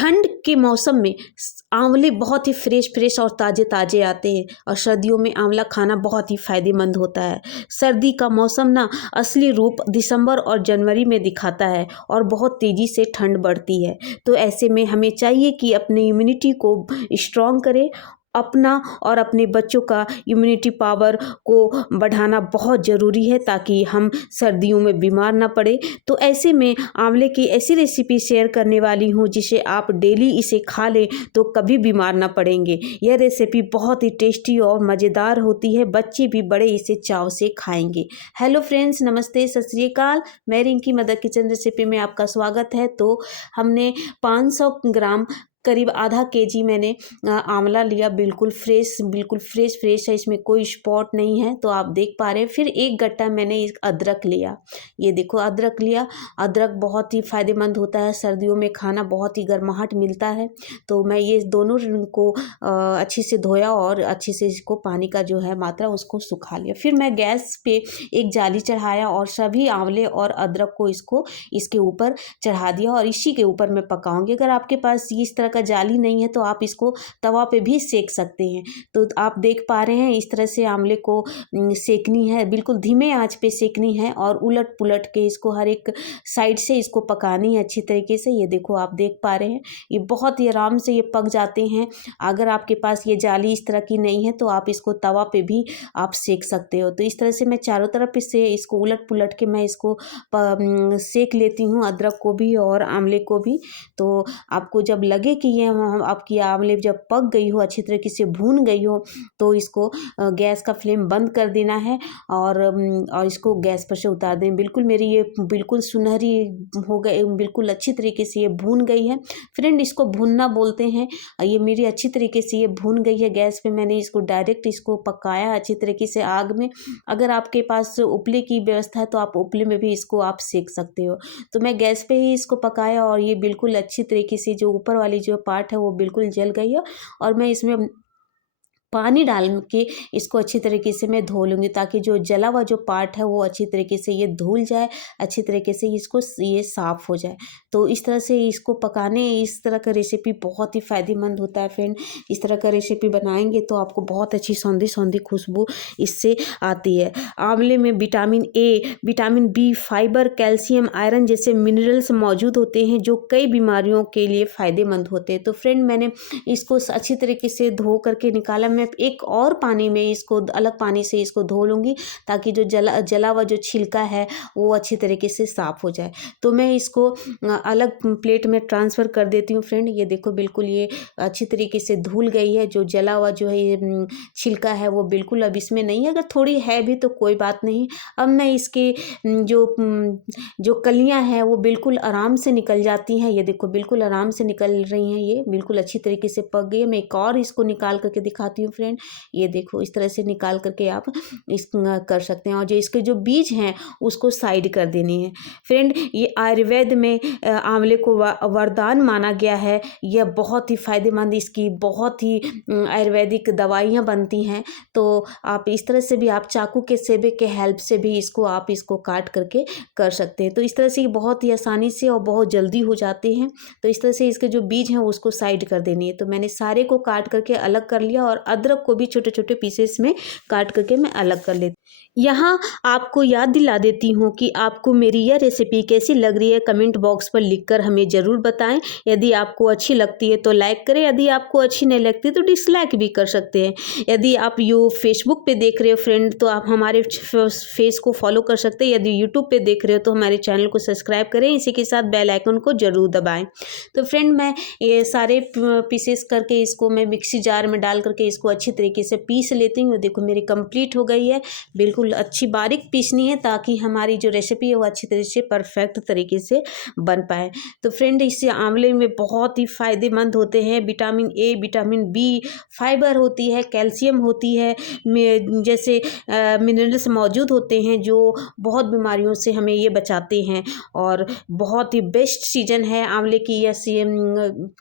ठंड के मौसम में आंवले बहुत ही फ्रेश और ताज़े ताज़े आते हैं और सर्दियों में आंवला खाना बहुत ही फ़ायदेमंद होता है। सर्दी का मौसम ना असली रूप दिसंबर और जनवरी में दिखाता है और बहुत तेज़ी से ठंड बढ़ती है। तो ऐसे में हमें चाहिए कि अपने इम्यूनिटी को स्ट्रॉन्ग करें। अपना और अपने बच्चों का इम्यूनिटी पावर को बढ़ाना बहुत ज़रूरी है ताकि हम सर्दियों में बीमार ना पड़े। तो ऐसे में आंवले की ऐसी रेसिपी शेयर करने वाली हूँ जिसे आप डेली इसे खा लें तो कभी बीमार ना पड़ेंगे। यह रेसिपी बहुत ही टेस्टी और मज़ेदार होती है, बच्चे भी बड़े इसे चाव से खाएंगे। हेलो फ्रेंड्स, नमस्ते, सत श्री अकाल। मैं रिंकी मदर किचन रेसिपी में आपका स्वागत है। तो हमने 500 ग्राम करीब आधा केजी मैंने आंवला लिया। बिल्कुल फ्रेश है, इसमें कोई स्पॉट नहीं है, तो आप देख पा रहे हैं। फिर एक गट्टा मैंने एक अदरक लिया। ये देखो अदरक लिया। अदरक बहुत ही फ़ायदेमंद होता है, सर्दियों में खाना बहुत ही गर्माहट मिलता है। तो मैं ये दोनों को अच्छे से धोया और अच्छे से इसको पानी का जो है मात्रा उसको सुखा लिया। फिर मैं गैस पे एक जाली चढ़ाया और सभी आंवले और अदरक को इसके ऊपर चढ़ा दिया और इसी के ऊपर मैं पकाऊंगी। अगर आपके पास इस तरह का जाली नहीं है तो आप इसको तवा पे भी सेक सकते हैं। तो आप देख पा रहे हैं इस तरह से आंवले को सेकनी है, बिल्कुल धीमे आंच पे सेकनी है और उलट पुलट के इसको हर एक साइड से इसको पकानी है अच्छी तरीके से। ये देखो आप देख पा रहे हैं, ये बहुत ही आराम से ये पक जाते हैं। अगर आपके पास ये जाली इस तरह की नहीं है तो आप इसको तवा पे भी आप सेक सकते हो। तो इस तरह से मैं चारों तरफ से इसको उलट पुलट के मैं इसको सेक लेती हूँ, अदरक को भी और आंवले को भी। तो आपको जब लगे कि ये आपकी आंवले जब पक गई हो, अच्छी तरीके से भून गई हो, तो इसको गैस का फ्लेम बंद कर देना है और इसको गैस पर से उतार दें। बिल्कुल मेरी ये बिल्कुल सुनहरी हो गई, बिल्कुल अच्छी तरीके से ये भून गई है। फ्रेंड, इसको भूनना बोलते हैं। ये मेरी अच्छी तरीके से ये भून गई है। गैस पे मैंने इसको डायरेक्ट इसको पकाया अच्छी तरीके से आग में। अगर आपके पास उपले की व्यवस्था है तो आप उपले में भी इसको आप सेक सकते हो। तो मैं गैस पे ही इसको पकाया और ये बिल्कुल अच्छी तरीके से जो ऊपर वाली जो पार्ट है वो बिल्कुल जल गई है और मैं इसमें पानी डाल के इसको अच्छी तरीके से मैं धो लूँगी ताकि जो जला हुआ जो पार्ट है वो अच्छी तरीके से ये धुल जाए, अच्छी तरीके से इसको ये साफ़ हो जाए। तो इस तरह से इसको पकाने, इस तरह का रेसिपी बहुत ही फ़ायदेमंद होता है फ्रेंड। इस तरह का रेसिपी बनाएंगे तो आपको बहुत अच्छी सौंधी खुशबू इससे आती है। आंवले में vitamin A, vitamin B, fibre, calcium, iron जैसे मिनरल्स मौजूद होते हैं जो कई बीमारियों के लिए फ़ायदेमंद होते हैं। तो फ्रेंड, मैंने इसको अच्छी तरीके से धो करके निकाला। मैं एक और पानी में इसको अलग पानी से इसको धो लूँगी ताकि जो जला हुआ जो छिलका है वो अच्छी तरीके से साफ़ हो जाए। तो मैं इसको अलग प्लेट में ट्रांसफ़र कर देती हूँ। फ्रेंड, ये देखो बिल्कुल ये अच्छी तरीके से धुल गई है। जो जला हुआ जो है ये छिलका है वो बिल्कुल अब इसमें नहीं है। अगर थोड़ी है भी तो कोई बात नहीं। अब मैं इसके जो कलियाँ हैं वो बिल्कुल आराम से निकल जाती हैं। ये देखो बिल्कुल आराम से निकल रही हैं, ये बिल्कुल अच्छी तरीके से पक गई है। मैं एक और इसको निकाल करके दिखाती हूँ फ्रेंड। ये देखो इस तरह से निकाल करके आप इस कर सकते हैं और जो इसके जो बीज हैं उसको साइड कर देनी है। फ्रेंड, ये आयुर्वेद में आंवले को वरदान माना गया है। यह बहुत ही फ़ायदेमंद, इसकी बहुत ही आयुर्वेदिक दवाइयाँ बनती हैं। तो आप इस तरह से भी आप चाकू के सेबे के हेल्प से भी इसको काट करके कर सकते हैं। तो इस तरह से ये बहुत ही आसानी से और बहुत जल्दी हो जाते हैं। तो इस तरह से इसके जो बीज हैं उसको साइड कर देनी है। तो मैंने सारे को काट करके अलग कर लिया और अदरक को भी छोटे छोटे पीसेस में काट करके मैं अलग कर लेती। यहाँ आपको याद दिला देती हूँ कि आपको मेरी यह रेसिपी कैसी लग रही है, कमेंट बॉक्स पर लिखकर हमें ज़रूर बताएं। यदि आपको अच्छी लगती है तो लाइक करें, यदि आपको अच्छी नहीं लगती तो डिसलाइक भी कर सकते हैं। यदि आप फेसबुक पे देख रहे हो फ्रेंड तो आप हमारे फेस को फॉलो कर सकते हैं। यदि यूट्यूब पे देख रहे हो तो हमारे चैनल को सब्सक्राइब करें, इसी के साथ बेल आइकन को ज़रूर दबाएँ। तो फ्रेंड, मैं ये सारे पीसेस करके इसको मैं मिक्सी जार में डाल करके इसको अच्छी तरीके से पीस लेती हूँ। देखो मेरी कंप्लीट हो गई है, बिल्कुल अच्छी बारीक पीसनी है ताकि हमारी जो रेसिपी है वो अच्छी तरीके से परफेक्ट तरीके से बन पाए। तो फ्रेंड, इससे आंवले में बहुत ही फ़ायदेमंद होते हैं। Vitamin A, vitamin B, fibre होती है, कैल्शियम होती है, जैसे मिनरल्स मौजूद होते हैं जो बहुत बीमारियों से हमें ये बचाते हैं। और बहुत ही बेस्ट सीजन है आंवले की या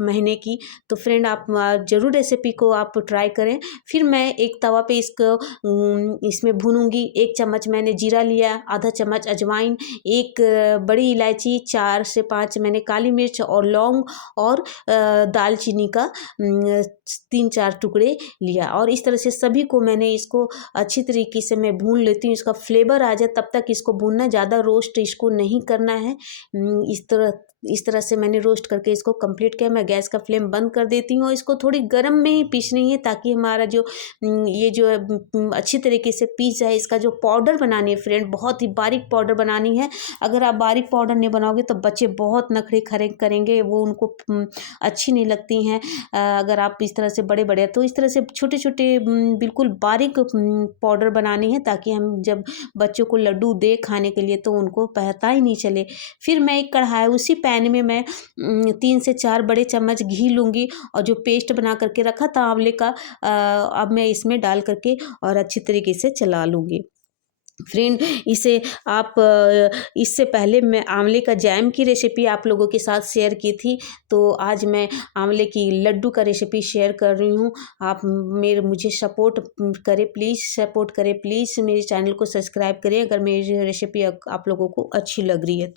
महीने की। तो फ्रेंड, आप ज़रूर रेसिपी को आप ट्राई करें फिर मैं एक तवा पे इसको इसमें भूनूंगी। 1 चम्मच मैंने जीरा लिया, आधा चम्मच अजवाइन, 1 बड़ी इलायची, 4 से 5 मैंने काली मिर्च और लौंग और दालचीनी का 3-4 टुकड़े लिया। और इस तरह से सभी को मैंने इसको अच्छी तरीके से मैं भून लेती हूँ। इसका फ्लेवर आ जाए तब तक इसको भूनना, ज़्यादा रोस्ट इसको नहीं करना है। इस तरह से मैंने रोस्ट करके इसको कंप्लीट किया। मैं गैस का फ्लेम बंद कर देती हूँ और इसको थोड़ी गर्म में ही पीसनी है, ताकि हमारा जो ये जो है अच्छी तरीके से पीस जाए। इसका जो पाउडर बनानी है फ्रेंड, बहुत ही बारीक पाउडर बनानी है। अगर आप बारीक पाउडर नहीं बनाओगे तो बच्चे बहुत नखरे खरे करेंगे, वो उनको अच्छी नहीं लगती हैं। अगर आप इस तरह से बड़े बड़े, तो इस तरह से छोटे छोटे बिल्कुल बारीक पाउडर बनानी है, ताकि हम जब बच्चों को लड्डू दे खाने के लिए तो उनको पता ही नहीं चले। फिर मैं एक कढ़ाई, उसी पैन में मैं 3 से 4 बड़े चम्मच घी लूँगी और जो पेस्ट बना करके रखा था आंवले का, अब मैं इसमें डाल करके और अच्छी तरीके से चला लूँगी। फ्रेंड, इसे आप इससे पहले मैं आंवले का जैम की रेसिपी आप लोगों के साथ शेयर की थी, तो आज मैं आंवले की लड्डू का रेसिपी शेयर कर रही हूँ। आप मुझे सपोर्ट करें प्लीज़, सपोर्ट करें प्लीज़, मेरे चैनल को सब्सक्राइब करें अगर मेरी रेसिपी आप लोगों को अच्छी लग रही है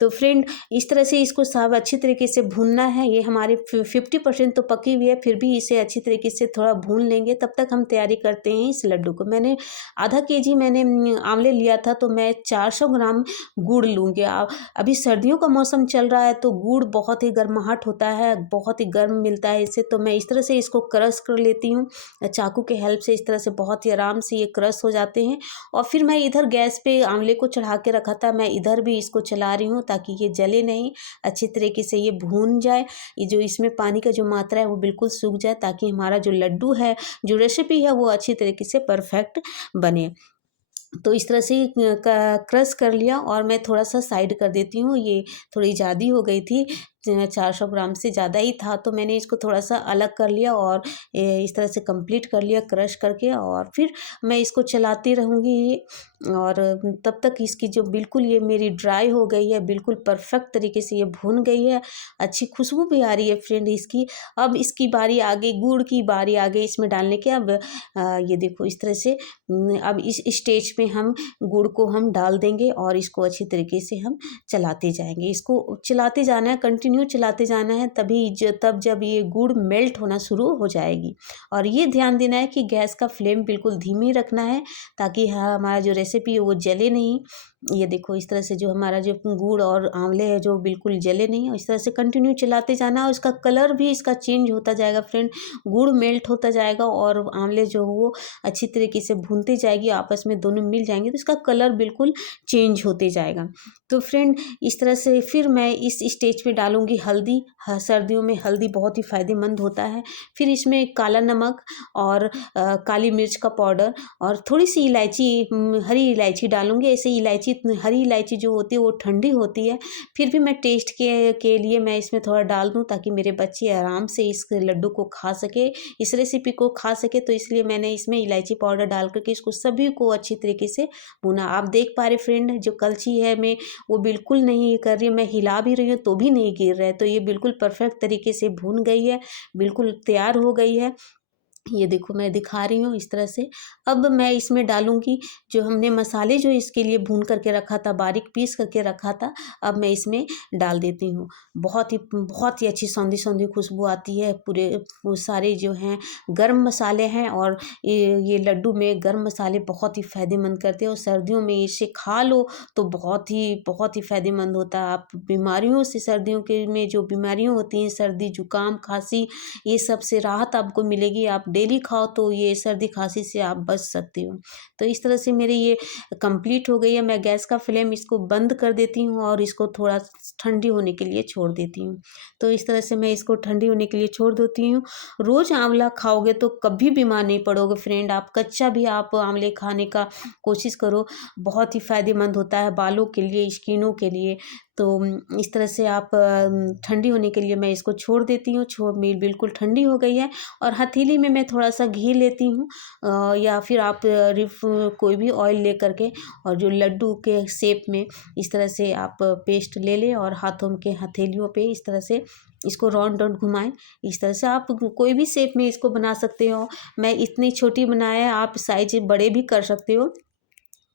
तो फ्रेंड, इस तरह से इसको सब अच्छी तरीके से भूनना है। ये हमारे 50% तो पकी हुई है, फिर भी इसे अच्छी तरीके से थोड़ा भून लेंगे। तब तक हम तैयारी करते हैं इस लड्डू को। मैंने आधा केजी मैंने आंवले लिया था, तो मैं 400 ग्राम गुड़ लूँगी। अभी सर्दियों का मौसम चल रहा है, तो गुड़ बहुत ही गर्माहट होता है, बहुत ही गर्म मिलता है इससे। तो मैं इस तरह से इसको क्रश कर लेती हूँ चाकू के हेल्प से। इस तरह से बहुत ही आराम से ये क्रश हो जाते हैं। और फिर मैं इधर गैस पे आंवले को चढ़ा के रखा था, मैं इधर भी इसको चला रही हूँ ताकि ये जले नहीं, अच्छी तरीके से ये भून जाए। ये जो इसमें पानी का जो मात्रा है वो बिल्कुल सूख जाए, ताकि हमारा जो लड्डू है, जो रेसिपी है, वो अच्छी तरीके से परफेक्ट बने। तो इस तरह से क्रश कर लिया और मैं थोड़ा सा साइड कर देती हूँ। ये थोड़ी ज़्यादा हो गई थी, 400 ग्राम से ज़्यादा ही था, तो मैंने इसको थोड़ा सा अलग कर लिया और इस तरह से कंप्लीट कर लिया क्रश करके। और फिर मैं इसको चलाती रहूँगी और तब तक इसकी जो बिल्कुल ये मेरी ड्राई हो गई है, बिल्कुल परफेक्ट तरीके से ये भून गई है, अच्छी खुशबू भी आ रही है फ्रेंड इसकी। अब इसकी बारी आ गई, गुड़ की बारी आ गई इसमें डालने की। अब ये देखो इस तरह से अब इस स्टेज पे हम गुड़ को हम डाल देंगे और इसको अच्छी तरीके से हम चलाते जाएंगे। इसको चलाते जाना है, कंटिन्यू चलाते जाना है, तब जब ये गुड़ मेल्ट होना शुरू हो जाएगी। और ये ध्यान देना है कि गैस का फ्लेम बिल्कुल धीमी रखना है, ताकि हमारा जो रेसिपी है वो जले नहीं। ये देखो इस तरह से जो हमारा जो गुड़ और आंवले है जो बिल्कुल जले नहीं, और इस तरह से कंटिन्यू चलाते जाना। और इसका कलर भी इसका चेंज होता जाएगा फ्रेंड, गुड़ मेल्ट होता जाएगा और आंवले जो वो अच्छी तरीके से भूनते जाएगी, आपस में दोनों मिल जाएंगे, तो इसका कलर बिल्कुल चेंज होते जाएगा। तो फ्रेंड, इस तरह से फिर मैं इस स्टेज पे डालूंगी हल्दी। सर्दियों में हल्दी बहुत ही फ़ायदेमंद होता है। फिर इसमें काला नमक और काली मिर्च का पाउडर और थोड़ी सी इलायची, हरी इलायची डालूंगी। ऐसे इलायची, हरी इलायची जो होती है वो ठंडी होती है। फिर भी मैं टेस्ट के लिए मैं इसमें थोड़ा डाल दूँ, ताकि मेरे बच्चे आराम से इस लड्डू को खा सके, इस रेसिपी को खा सके। तो इसलिए मैंने इसमें इलायची पाउडर डाल करके इसको सभी को अच्छी तरीके से भुना। आप देख पा रहे फ्रेंड, जो कलछी है मैं वो बिल्कुल नहीं कर रही, मैं हिला भी रही हूँ तो भी नहीं गिर रहा है। तो ये बिल्कुल परफेक्ट तरीके से भून गई है, बिल्कुल तैयार हो गई है। ये देखो मैं दिखा रही हूँ इस तरह से। अब मैं इसमें डालूंगी जो हमने मसाले जो इसके लिए भून करके रखा था, बारीक पीस करके रखा था, अब मैं इसमें डाल देती हूँ। बहुत ही अच्छी सौंधी सौंधी खुशबू आती है। पूरे वो सारे जो हैं गर्म मसाले हैं, और ये लड्डू में गर्म मसाले बहुत ही फ़ायदेमंद करते हैं। और सर्दियों में इसे खा लो तो बहुत ही फ़ायदेमंद होता है। आप बीमारियों से, सर्दियों के में जो बीमारियाँ होती हैं, सर्दी जुकाम खांसी, ये सब से राहत आपको मिलेगी। आप डेली खाओ तो ये सर्दी खांसी से आप बच सकते हो। तो इस तरह से मेरी ये कंप्लीट हो गई है। मैं गैस का फ्लेम इसको बंद कर देती हूँ और इसको थोड़ा ठंडी होने के लिए छोड़ देती हूँ। तो इस तरह से मैं इसको ठंडी होने के लिए छोड़ देती हूँ। रोज़ आंवला खाओगे तो कभी बीमार नहीं पड़ोगे फ्रेंड। आप कच्चा भी आप आंवले खाने का कोशिश करो, बहुत ही फ़ायदेमंद होता है बालों के लिए, स्किनों के लिए। तो इस तरह से आप ठंडी होने के लिए मैं इसको छोड़ देती हूँ। मेरी बिल्कुल ठंडी हो गई है। और हथेली में मैं थोड़ा सा घी लेती हूँ, या फिर आप कोई भी ऑयल ले करके, और जो लड्डू के शेप में इस तरह से आप पेस्ट ले लें और हाथों के हथेलियों पे इस तरह से इसको राउंड राउंड घुमाएं। इस तरह से आप कोई भी शेप में इसको बना सकते हो। मैं इतनी छोटी बनाया है, आप साइज बड़े भी कर सकते हो।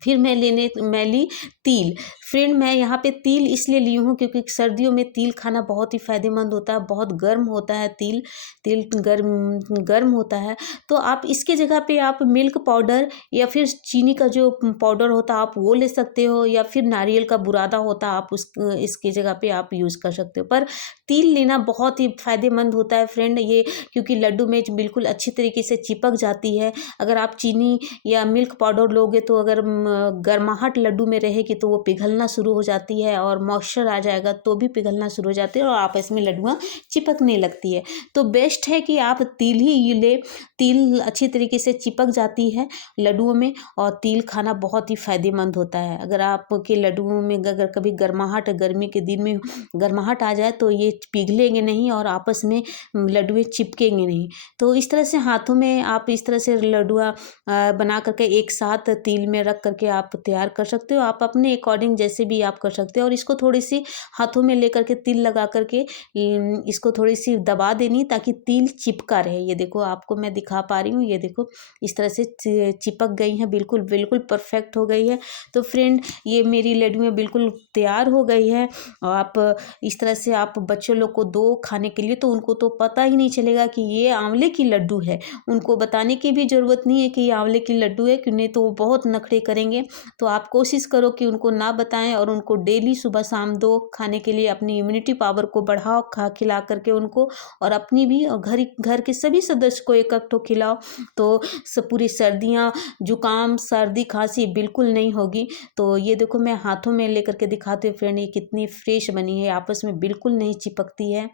फिर मैं ली तिल। फ्रेंड, मैं यहाँ पे तिल इसलिए ली हूँ क्योंकि सर्दियों में तिल खाना बहुत ही फ़ायदेमंद होता है, बहुत गर्म होता है तिल। तिल गर्म गर्म होता है। तो आप इसके जगह पे आप मिल्क पाउडर या फिर चीनी का जो पाउडर होता है आप वो ले सकते हो, या फिर नारियल का बुरादा होता है आप इसकी जगह पे आप यूज़ कर सकते हो। पर तिल लेना बहुत ही फ़ायदेमंद होता है फ्रेंड, ये क्योंकि लड्डू में बिल्कुल अच्छी तरीके से चिपक जाती है। अगर आप चीनी या मिल्क पाउडर लोगे तो अगर गर्माहट लड्डू में रहेगी तो वो पिघलना शुरू हो जाती है, और मॉइस्चर आ जाएगा तो भी पिघलना शुरू हो जाती है और आपस में लड्डुआँ चिपकने लगती है। तो बेस्ट है कि आप तिल ही ले। तिल अच्छी तरीके से चिपक जाती है लड्डुओं में, और तिल खाना बहुत ही फ़ायदेमंद होता है। अगर आपके लड्डुओं में अगर कभी गर्माहट, गर्मी के दिन में गर्माहट आ जाए तो ये पिघलेंगे नहीं और आपस में लड्डुएँ चिपकेंगे नहीं। तो इस तरह से हाथों में आप इस तरह से लड्डुआ बना करके एक साथ तिल में रख करके आप तैयार कर सकते हो। आप अपने अकॉर्डिंग जैसे भी आप कर सकते हो, और इसको थोड़ी सी हाथों में लेकर के तिल लगा करके इसको थोड़ी सी दबा देनी ताकि तिल चिपका रहे। ये देखो, आपको मैं दिखा पा रही हूँ, ये देखो इस तरह से चिपक गई हैं, बिल्कुल बिल्कुल परफेक्ट हो गई है। तो फ्रेंड, ये मेरी लड्डुएँ बिल्कुल तैयार हो गई है। आप इस तरह से आप बच्चों लोग को दो खाने के लिए, तो उनको तो पता ही नहीं चलेगा कि ये आंवले की लड्डू है। उनको बताने की भी ज़रूरत नहीं है कि ये आंवले की लड्डू है, कि नहीं तो वो बहुत नखरे करेंगे। तो आप कोशिश करो कि उनको ना बताएं, और उनको डेली सुबह शाम दो खाने के लिए। अपनी इम्यूनिटी पावर को बढ़ाओ खिला करके उनको, और अपनी भी, और घर के सभी सदस्य को एक ठो खिलाओ। तो सब पूरी सर्दियाँ, जुकाम, सर्दी, खांसी बिल्कुल नहीं होगी। तो ये देखो, मैं हाथों में लेकर के दिखाती हूँ फ्रेंड, ये कितनी फ्रेश बनी है, आपस में बिल्कुल नहीं चिपकती है,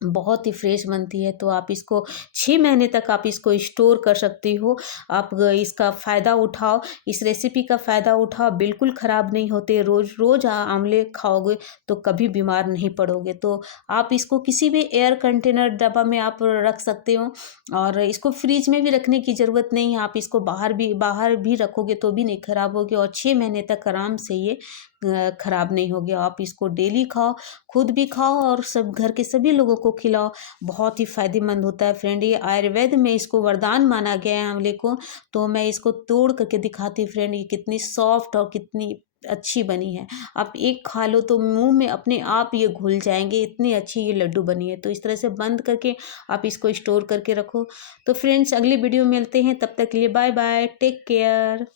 बहुत ही फ्रेश बनती है। तो आप इसको 6 महीने तक आप इसको स्टोर कर सकती हो। आप इसका फ़ायदा उठाओ, इस रेसिपी का फ़ायदा उठाओ, बिल्कुल ख़राब नहीं होते। रोज़ रोज़ आंवले खाओगे तो कभी बीमार नहीं पड़ोगे। तो आप इसको किसी भी एयर कंटेनर डब्बा में आप रख सकते हो, और इसको फ्रिज में भी रखने की ज़रूरत नहीं है। आप इसको बाहर भी रखोगे तो भी नहीं ख़राब होगी, और 6 महीने तक आराम से ये ख़राब नहीं होगी। आप इसको डेली खाओ, खुद भी खाओ और सब घर के सभी लोगों को खिलाओ। बहुत ही फ़ायदेमंद होता है फ्रेंड। ये आयुर्वेद में इसको वरदान माना गया है आंवले को। तो मैं इसको तोड़ करके दिखाती हूँ फ्रेंड, ये कितनी सॉफ्ट और कितनी अच्छी बनी है। आप एक खा लो तो मुंह में अपने आप ये घुल जाएंगे, इतनी अच्छी ये लड्डू बनी है। तो इस तरह से बंद करके आप इसको स्टोर करके रखो। तो फ्रेंड्स, अगली वीडियो में मिलते हैं, तब तक के लिए बाय बाय, टेक केयर।